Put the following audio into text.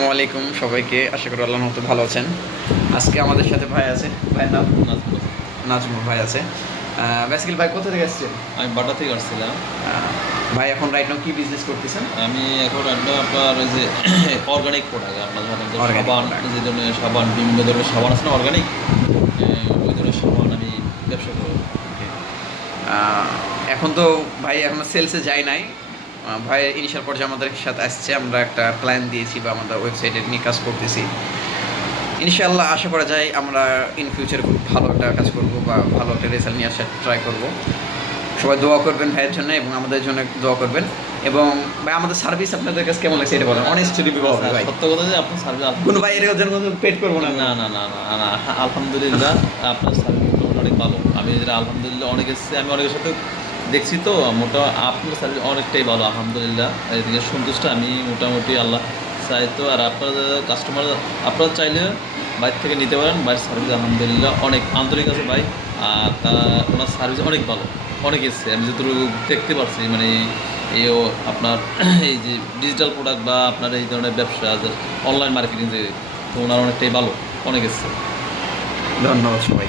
আসসালামু আলাইকুম সবাইকে। আশা করি আল্লাহ মতো ভালো আছেন। আজকে আমাদের সাথে ভাই আছে। ভাই নাম নাজমুল। নাজমুল ভাই আছে। বেসিক্যালি ভাই কোথা থেকে আসছেন? আমি বাটা থেকে আসছিলাম। ভাই এখন রাইট নাও কি বিজনেস করতেছেন? আমি এখন একটা আপনার ওই যে অর্গানিক প্রোডাক্ট আপনার সাধারণত সাবান। যে ধরনের সাবান বিভিন্ন ধরনের সাবান আছে না অর্গানিক ওই ধরনের সাবান আমি ব্যবসা করি। এখন তো ভাই এখন সেলসে যায় নাই। ভাই ইনিশিয়াল পর্যায়ে আমাদের সাথে আসছে। আমরা একটা প্ল্যান দিয়েছি বা আমাদের ওয়েবসাইটে নিয়ে কাজ করতেছি। ইনশাআল্লাহ আশা করা যায় আমরা ইন ফিউচার খুব ভালো একটা কাজ করব বা ভালো একটা রেজাল্ট নিয়ে আসার ট্রাই করব। সবাই দোয়া করবেন ভাইয়ের জন্য এবং আমাদের জন্য দোয়া করবেন। এবং ভাই আমাদের সার্ভিস আপনাদের কাছে কেমন লাগছে এটা বলেন? অনেস্ট রিভিউ হবে ভাই। সত্য কথা যে আপনার সার্ভিস কোনো ভাই এর জন্য পেট করব না। না না না না না আলহামদুলিল্লাহ আপনার সার্ভিস অনেক ভালো। আমি যেটা আলহামদুলিল্লাহ অনেক এসেছি আমি অনেকের সাথে দেখছি তো, মোটা আপনার সার্ভিস অনেকটাই ভালো, আলহামদুলিল্লাহ। এদিকে সন্তুষ্ট আমি মোটামুটি আল্লাহ চাই তো। আর আপনার কাস্টমার আপনারা চাইলে বাইর থেকে নিতে পারেন। বাইরের সার্ভিস আলহামদুলিল্লাহ অনেক আন্তরিক আছে ভাই। আর তা ওনার সার্ভিস অনেক ভালো, অনেক এসছে। আমি যতটুকু দেখতে পারছি মানে এই আপনার এই যে ডিজিটাল প্রোডাক্ট বা আপনার এই ধরনের ব্যবসা অনলাইন মার্কেটিং যে, তো ওনার অনেকটাই ভালো, অনেক এসছে। ধন্যবাদ সবাই